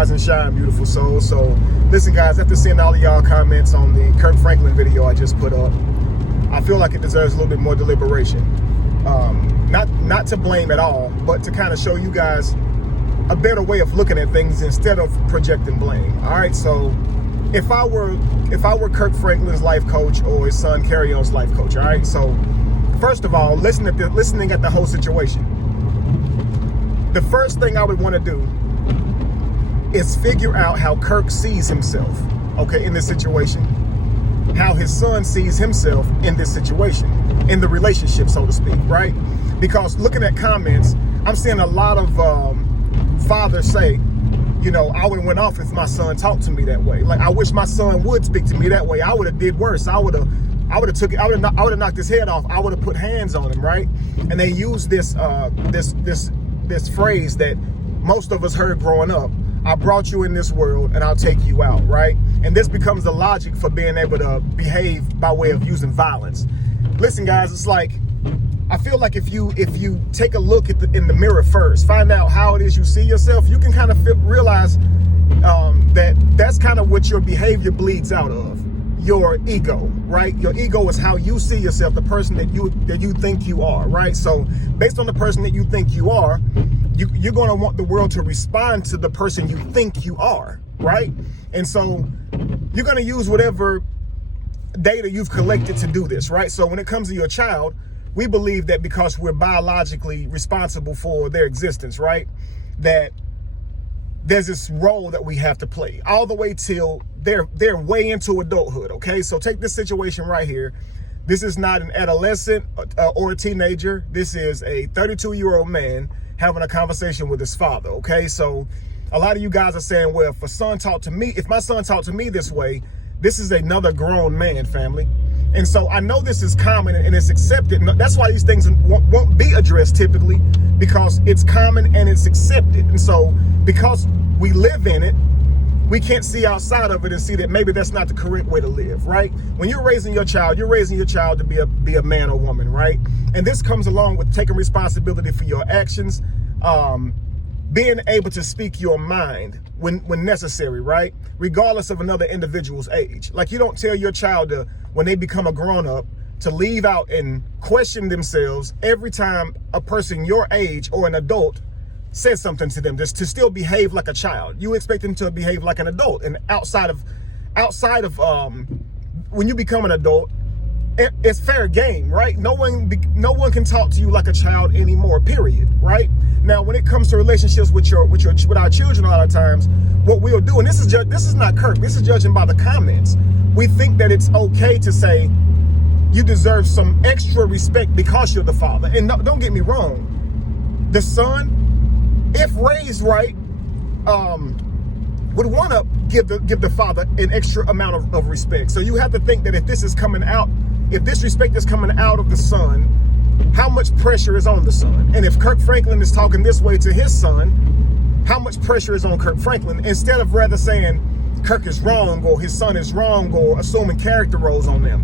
rise and shine, beautiful souls. So listen, guys, after seeing all of y'all comments on the Kirk Franklin video I just put up, I feel like it deserves a little bit more deliberation. Not to blame at all, but to kind of show you guys a better way of looking at things instead of projecting blame. All right, so if I were Kirk Franklin's life coach or his son Carry-On's life coach, all right, so first of all, listening at the whole situation, the first thing I would want to do is figure out how Kirk sees himself, okay, in this situation, how his son sees himself in this situation, in the relationship, so to speak, right? Because looking at comments, I'm seeing a lot of fathers say, you know, I would have went off if my son talked to me that way. Like, I wish my son would speak to me that way. I would have did worse. I would have knocked his head off. I would have put hands on him, right? And they use this phrase that most of us heard growing up. I brought you in this world and I'll take you out, right? And this becomes the logic for being able to behave by way of using violence. Listen, guys, it's like, I feel like if you take a look in the mirror first, find out how it is you see yourself, you can kind of realize that's kind of what your behavior bleeds out of. Your ego, right? Your ego is how you see yourself, the person that you think you are, right? So based on the person that you think you are, you're going to want the world to respond to the person you think you are, right? And so you're going to use whatever data you've collected to do this, right? So when it comes to your child, we believe that because we're biologically responsible for their existence, right, that there's this role that we have to play all the way till they're way into adulthood, okay? So take this situation right here. This is not an adolescent or a teenager. This is a 32-year-old man having a conversation with his father, okay? So a lot of you guys are saying, well, if my son talked to me this way, this is another grown man, family. And so I know this is common and it's accepted. That's why these things won't be addressed typically, because it's common and it's accepted. And so because we live in it, we can't see outside of it and see that maybe that's not the correct way to live, right? When you're raising your child to be a man or woman, right? And this comes along with taking responsibility for your actions, being able to speak your mind when necessary, right? Regardless of another individual's age. Like, you don't tell your child to, when they become a grown-up, to leave out and question themselves every time a person your age or an adult says something to them, just to still behave like a child. You expect them to behave like an adult. And outside of when you become an adult, it's fair game, right? No one can talk to you like a child anymore, period, right? Now, when it comes to relationships with our children, a lot of times, what we'll do, and this is not Kirk, this is judging by the comments. We think that it's okay to say you deserve some extra respect because you're the father. And don't get me wrong, the son, if raised right, would want to give the father an extra amount of respect. So you have to think that if this respect is coming out of the son, how much pressure is on the son? And if Kirk Franklin is talking this way to his son, how much pressure is on Kirk Franklin? Instead of rather saying Kirk is wrong or his son is wrong or assuming character roles on them.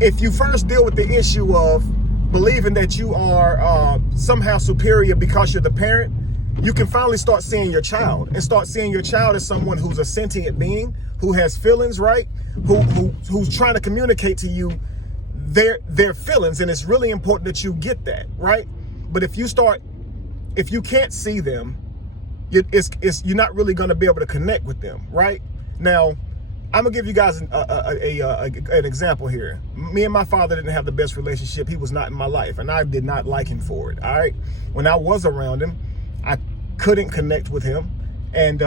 If you first deal with the issue of believing that you are somehow superior because you're the parent, you can finally start seeing your child and start seeing your child as someone who's a sentient being, who has feelings, right? Who's trying to communicate to you their feelings. And it's really important that you get that, right? But if you can't see them, you're not really going to be able to connect with them, right? Now, I'm gonna give you guys an example here. Me and my father didn't have the best relationship. He was not in my life, and I did not like him for it. All right. When I was around him, I couldn't connect with him, and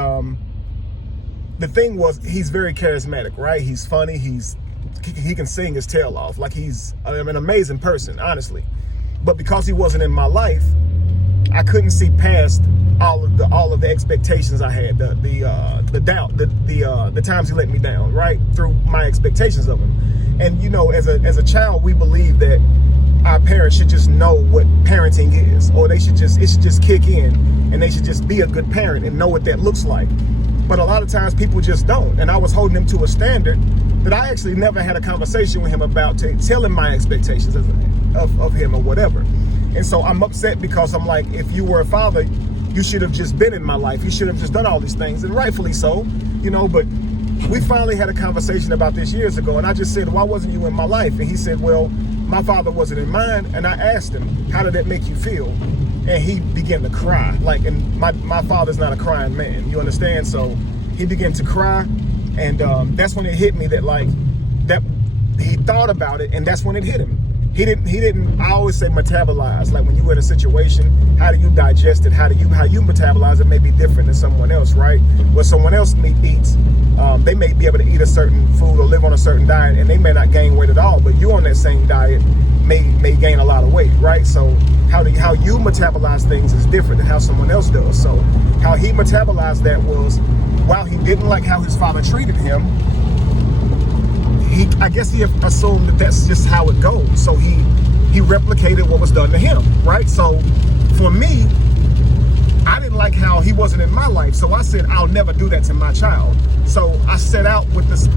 the thing was, he's very charismatic, right? He's funny. He can sing his tail off. Like, he's an amazing person, honestly. But because he wasn't in my life, I couldn't see past all of the expectations I had, the doubt, the times he let me down, right, through my expectations of him. And you know, as a child, we believe that our parents should just know what parenting is, or it should just kick in, and they should just be a good parent and know what that looks like. But a lot of times people just don't. And I was holding him to a standard that I actually never had a conversation with him about, to tell him my expectations of him or whatever. And so I'm upset because I'm like, if you were a father, you should have just been in my life. You should have just done all these things, and rightfully so, you know. But we finally had a conversation about this years ago, and I just said, why wasn't you in my life? And he said, well, my father wasn't in mine. And I asked him, how did that make you feel? And he began to cry. Like, and my father's not a crying man, you understand? So he began to cry, and that's when it hit me that, like, that he thought about it, and that's when it hit him. He didn't, I always say metabolize. Like, when you're in a situation, how do you digest it? How you metabolize it may be different than someone else, right? What someone else eats, they may be able to eat a certain food or live on a certain diet, and they may not gain weight at all, but you on that same diet may gain a lot of weight, right? So how you metabolize things is different than how someone else does. So how he metabolized that was, while he didn't like how his father treated him, I guess he assumed that that's just how it goes. So he replicated what was done to him, right? So for me, I didn't like how he wasn't in my life. So I said, I'll never do that to my child. So I set out with this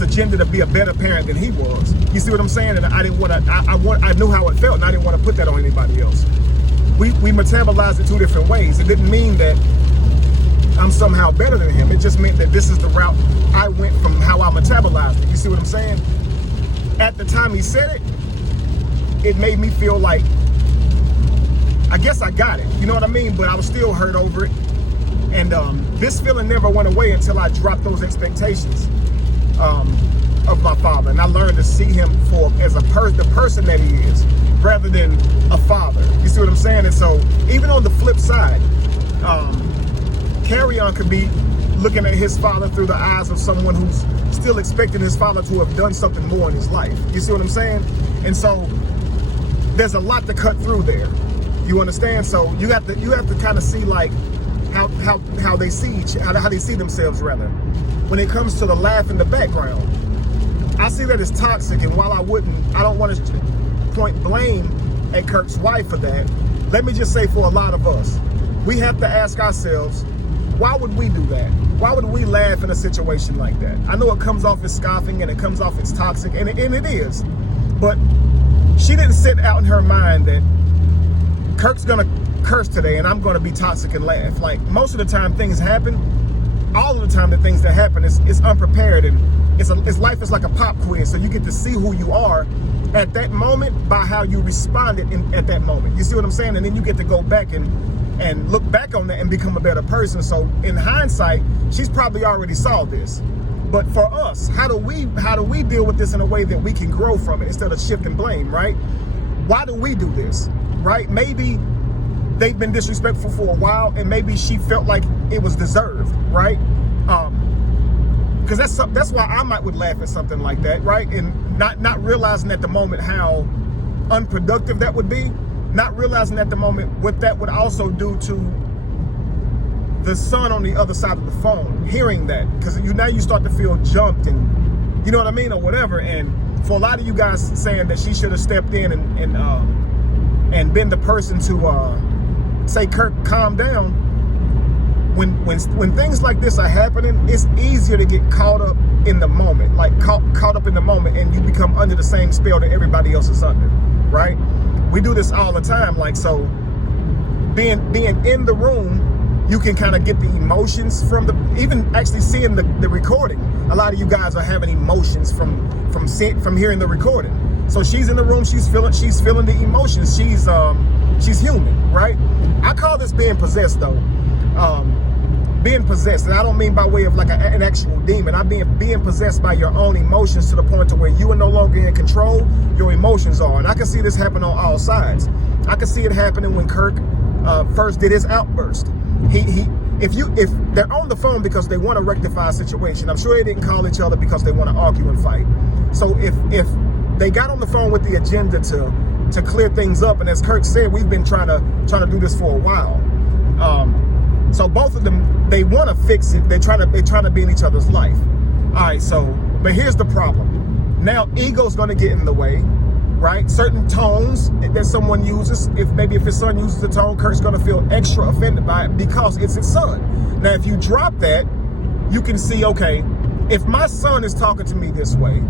agenda to be a better parent than he was. You see what I'm saying? And I didn't want to. I knew how it felt, and I didn't want to put that on anybody else. We metabolized it two different ways. It didn't mean that I'm somehow better than him. It just meant that this is the route I went from how I metabolized it. You see what I'm saying? At the time he said it, it made me feel like, I guess I got it. You know what I mean? But I was still hurt over it. And this feeling never went away until I dropped those expectations of my father. And I learned to see him as the person that he is, rather than a father. You see what I'm saying? And so even on the flip side, Carry-on could be looking at his father through the eyes of someone who's still expecting his father to have done something more in his life. You see what I'm saying? And so there's a lot to cut through there. You understand? So you have to kind of see, like, how they see how they see themselves, rather. When it comes to the laugh in the background, I see that as toxic. And while I don't want to point blame at Kirk's wife for that, let me just say, for a lot of us, we have to ask ourselves, why would we do that? Why would we laugh in a situation like that? I know it comes off as scoffing, and it comes off as toxic, and it is. But she didn't sit out in her mind that Kirk's gonna curse today and I'm gonna be toxic and laugh. Like, most of the time things happen, all of the time the things that happen is unprepared, and it's life is like a pop quiz. So you get to see who you are at that moment by how you responded at that moment. You see what I'm saying? And then you get to go back and look back on that and become a better person. So in hindsight, she's probably already saw this. But for us, how do we deal with this in a way that we can grow from it instead of shifting blame, right? Why do we do this, right? Maybe they've been disrespectful for a while, and maybe she felt like it was deserved, right? Because that's why I would laugh at something like that, right? And not realizing at the moment how unproductive that would be. Not realizing at the moment what that would also do to the son on the other side of the phone, hearing that, because now you start to feel jumped, and you know what I mean, or whatever. And for a lot of you guys saying that she should have stepped in and been the person to say, Kirk, calm down. When things like this are happening, it's easier to get caught up in the moment, like caught up in the moment, and you become under the same spell that everybody else is under, right? We do this all the time. Like, so being in the room, you can kind of get the emotions from even actually seeing the recording. A lot of you guys are having emotions from hearing the recording. So she's in the room, she's feeling the emotions. She's human, right? I call this being possessed, though. Being possessed, and I don't mean by way of like an actual demon. I mean being possessed by your own emotions to the point to where you are no longer in control. Your emotions are, and I can see this happen on all sides. I can see it happening when Kirk first did his outburst. If they're on the phone because they want to rectify a situation, I'm sure they didn't call each other because they want to argue and fight. So if they got on the phone with the agenda to clear things up, and as Kirk said, we've been trying to do this for a while. So both of them, they want to fix it. They're trying to be in each other's life. All right. So, but here's the problem. Now, ego's going to get in the way, right? Certain tones that someone uses, if his son uses a tone, Kirk's going to feel extra offended by it because it's his son. Now, if you drop that, you can see, okay, if my son is talking to me this way,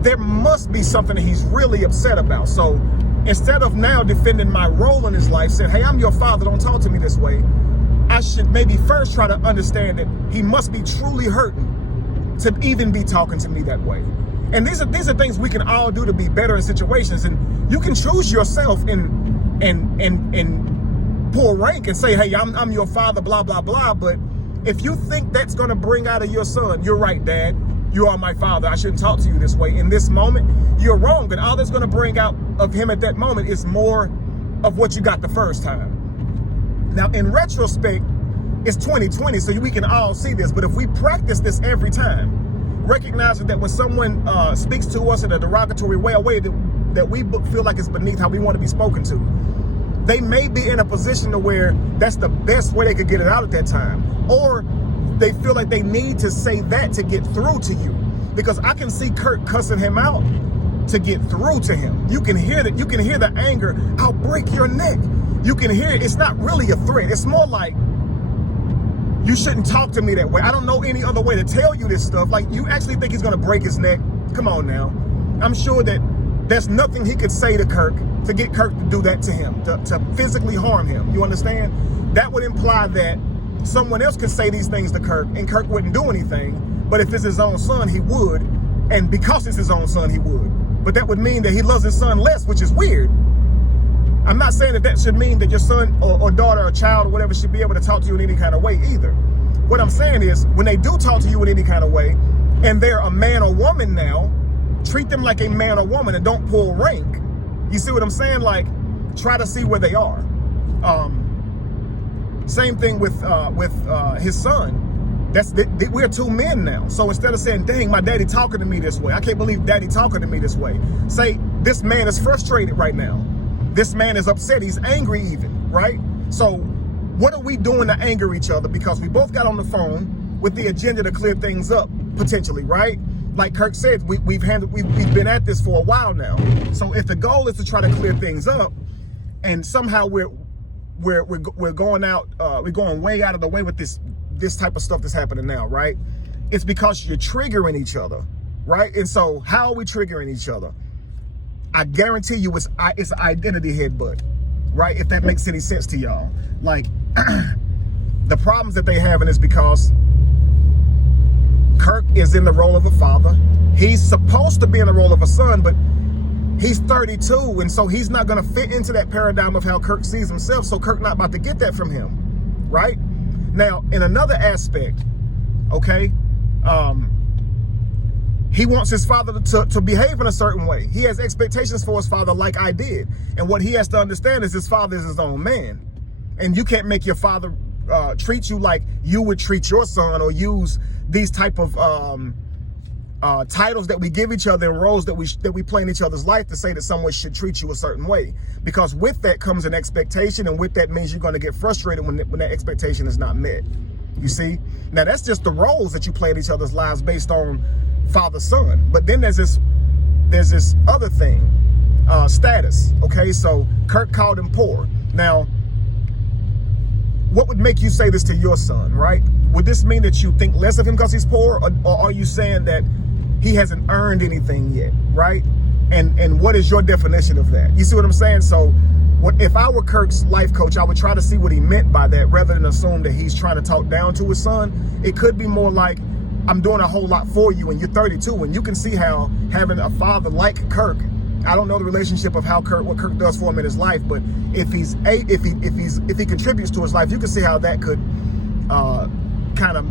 there must be something that he's really upset about. So instead of now defending my role in his life, saying, hey, I'm your father, don't talk to me this way, I should maybe first try to understand that he must be truly hurting to even be talking to me that way. And these are things we can all do to be better in situations. And you can choose yourself and pull rank and say, hey, I'm your father, blah, blah, blah. But if you think that's going to bring out of your son, you're right, Dad. You are my father. I shouldn't talk to you this way. In this moment, you're wrong. And all that's going to bring out of him at that moment is more of what you got the first time. Now, in retrospect, it's 2020, so we can all see this. But if we practice this every time, recognizing that when someone speaks to us in a derogatory way, a way that we feel like is beneath how we want to be spoken to, they may be in a position to where that's the best way they could get it out at that time. Or they feel like they need to say that to get through to you. Because I can see Kirk cussing him out to get through to him. You can hear that. You can hear the anger. I'll break your neck. You can hear it. It's not really a threat. It's more like, you shouldn't talk to me that way. I don't know any other way to tell you this stuff. Like, you actually think he's going to break his neck? Come on now. I'm sure that there's nothing he could say to Kirk to get Kirk to do that to him, to physically harm him. You understand? That would imply that someone else could say these things to Kirk and Kirk wouldn't do anything. But if it's his own son, he would. And because it's his own son, he would. But that would mean that he loves his son less, which is weird. I'm not saying that should mean that your son or daughter or child or whatever should be able to talk to you in any kind of way either. What I'm saying is, when they do talk to you in any kind of way, and they're a man or woman now, treat them like a man or woman and don't pull rank. You see what I'm saying? Like, try to see where they are. Same thing with his son. We're two men now. So instead of saying, dang, my daddy talking to me this way, I can't believe daddy talking to me this way, say, this man is frustrated right now. This man is upset. He's angry even, right? So what are we doing to anger each other? Because we both got on the phone with the agenda to clear things up, potentially, right? Like Kirk said, we've been at this for a while now. So if the goal is to try to clear things up, and somehow we're going out, we're going way out of the way with this type of stuff that's happening now, right? It's because you're triggering each other, right? And so how are we triggering each other? I guarantee you it's identity headbutt, right? If that makes any sense to y'all. Like, the problems that they having is because Kirk is in the role of a father. He's supposed to be in the role of a son, but he's 32, and so he's not going to fit into that paradigm of how Kirk sees himself, so Kirk not about to get that from him, right? Now, in another aspect, okay, he wants his father to behave in a certain way. He has expectations for his father like I did. And what he has to understand is his father is his own man. And you can't make your father treat you like you would treat your son, or use these type of titles that we give each other and roles that we play in each other's life to say that someone should treat you a certain way. Because with that comes an expectation, and with that means you're going to get frustrated when that expectation is not met. You see? Now, that's just the roles that you play in each other's lives based on father-son. But then there's this other thing, status. Okay, so Kirk called him poor. Now, what would make you say this to your son, right? Would this mean that you think less of him because he's poor, or are you saying that he hasn't earned anything yet, right? And what is your definition of that? You see what I'm saying? So if I were Kirk's life coach, I would try to see what he meant by that, rather than assume that he's trying to talk down to his son. It could be more like, I'm doing a whole lot for you, and you're 32, and you can see how having a father like Kirk, I don't know the relationship of what Kirk does for him in his life, but if he contributes to his life, you can see how that could kind of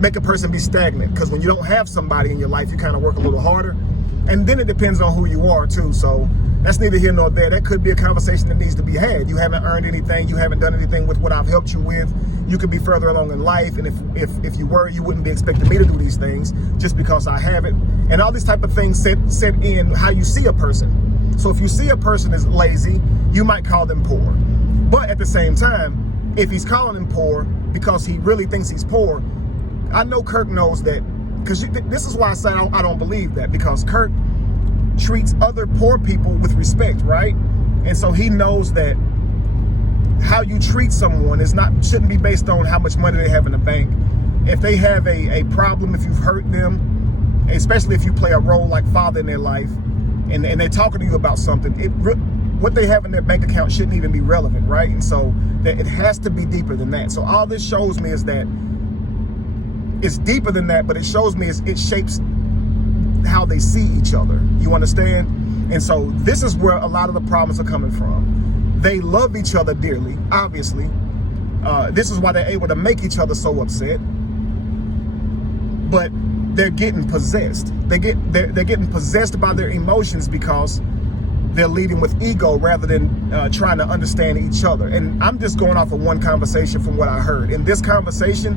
make a person be stagnant. Because when you don't have somebody in your life, you kind of work a little harder, and then it depends on who you are too. So that's neither here nor there. That could be a conversation that needs to be had. You haven't earned anything. You haven't done anything with what I've helped you with. You could be further along in life, and if you were, you wouldn't be expecting me to do these things just because I haven't. And all these type of things set in how you see a person. So if you see a person as lazy, you might call them poor. But at the same time, if he's calling him poor because he really thinks he's poor, I know Kirk knows that. Because this is why I say I don't believe that, because Kirk treats other poor people with respect, right? And so he knows that how you treat someone shouldn't be based on how much money they have in the bank. If they have a problem, if you've hurt them, especially if you play a role like father in their life, and they're talking to you about something, what they have in their bank account shouldn't even be relevant, right? And so that it has to be deeper than that. So all this shows me is that it's deeper than that, but it shows me it shapes how they see each other. You understand? And so this is where a lot of the problems are coming from. They love each other dearly, obviously. This is why they're able to make each other so upset. But they're getting possessed. They're getting possessed by their emotions because they're leading with ego rather than trying to understand each other. And I'm just going off of one conversation from what I heard. In this conversation,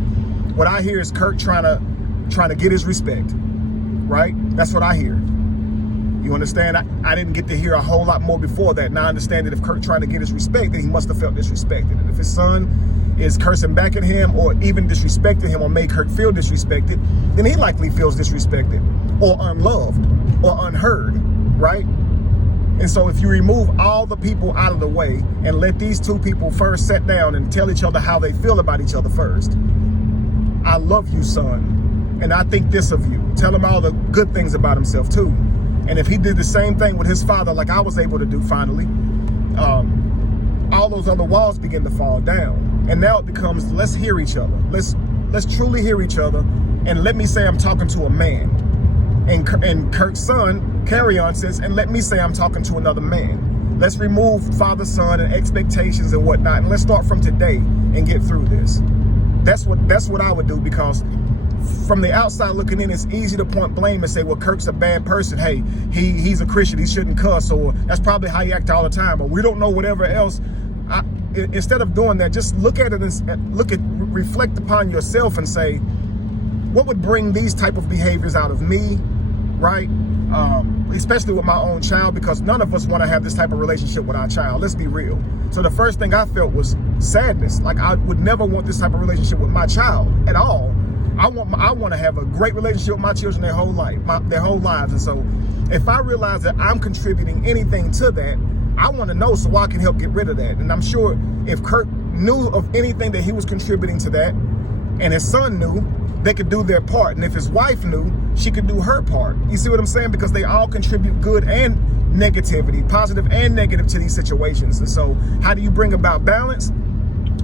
what I hear is Kirk trying to get his respect, right? That's what I hear. You understand? I didn't get to hear a whole lot more before that. Now I understand that if Kirk trying to get his respect, then he must have felt disrespected. And if his son is cursing back at him or even disrespecting him or make Kirk feel disrespected, then he likely feels disrespected or unloved or unheard, right? And so if you remove all the people out of the way and let these two people first sit down and tell each other how they feel about each other first. I love you, son, and I think this of you. Tell him all the good things about himself too. And if he did the same thing with his father like I was able to do finally, all those other walls begin to fall down. And now it becomes, let's hear each other. Let's truly hear each other. And let me say I'm talking to a man. And Kirk's son, Carry On, says, and let me say I'm talking to another man. Let's remove father, son, and expectations and whatnot. And let's start from today and get through this. That's what I would do, because from the outside looking in, it's easy to point blame and say, well, Kirk's a bad person. Hey, he's a Christian. He shouldn't cuss. Or that's probably how he acts all the time. Or we don't know whatever else. Instead of doing that, just look at it and reflect upon yourself and say, what would bring these type of behaviors out of me, right? Especially with my own child, because none of us want to have this type of relationship with our child. Let's be real. So the first thing I felt was sadness. Like I would never want this type of relationship with my child at all. I want to have a great relationship with my children their whole lives. And so if I realize that I'm contributing anything to that, I want to know so I can help get rid of that. And I'm sure if Kirk knew of anything that he was contributing to that, and his son knew, they could do their part. And if his wife knew, she could do her part. You see what I'm saying? Because they all contribute good and negativity, positive and negative, to these situations. And so how do you bring about balance?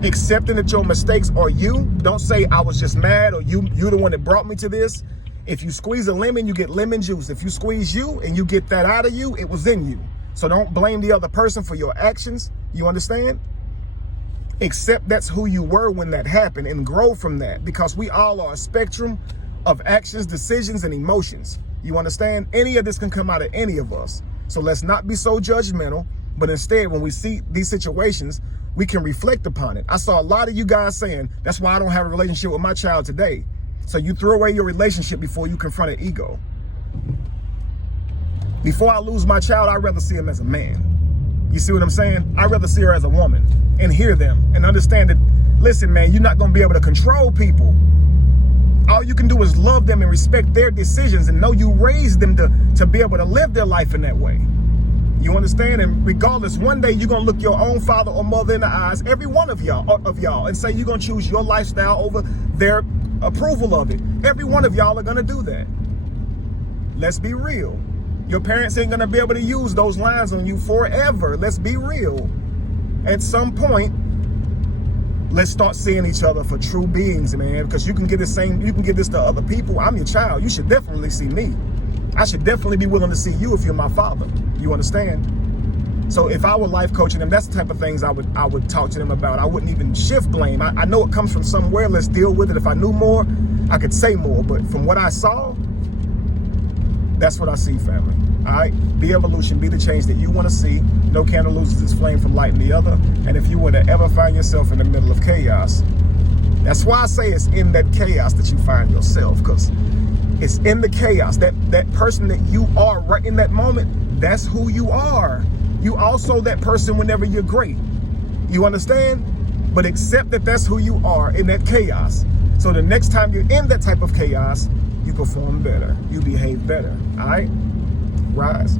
Accepting that your mistakes are you. Don't say I was just mad, or you're the one that brought me to this. If you squeeze a lemon, you get lemon juice. If you squeeze you and you get that out of you, it was in you. So don't blame the other person for your actions. You understand? Accept that's who you were when that happened and grow from that, because we all are a spectrum of actions, decisions, and emotions. You understand? Any of this can come out of any of us. So let's not be so judgmental, but instead, when we see these situations, we can reflect upon it. I saw a lot of you guys saying, that's why I don't have a relationship with my child today. So you throw away your relationship before you confront an ego. Before I lose my child, I'd rather see him as a man. You see what I'm saying? I'd rather see her as a woman and hear them and understand that, listen, man, you're not going to be able to control people. All you can do is love them and respect their decisions and know you raised them to be able to live their life in that way. You understand? And regardless, one day you're going to look your own father or mother in the eyes, every one of y'all, and say you're going to choose your lifestyle over their approval of it. Every one of y'all are going to do that. Let's be real. Your parents ain't going to be able to use those lines on you forever. Let's be real. At some point, let's start seeing each other for true beings, man, because you can get this to other people. I'm your child. You should definitely see me. I should definitely be willing to see you if you're my father. You understand? So if I were life coaching them, that's the type of things I would talk to them about. I wouldn't even shift blame. I know it comes from somewhere. Let's deal with it. If I knew more, I could say more. But from what I saw, that's what I see, family. All right? Be evolution. Be the change that you want to see. No candle loses its flame from lighting the other. And if you were to ever find yourself in the middle of chaos, that's why I say it's in that chaos that you find yourself, because it's in the chaos. That person that you are right in that moment, that's who you are. You also that person whenever you're great. You understand? But accept that that's who you are in that chaos. So the next time you're in that type of chaos, you perform better. You behave better. All right? Rise.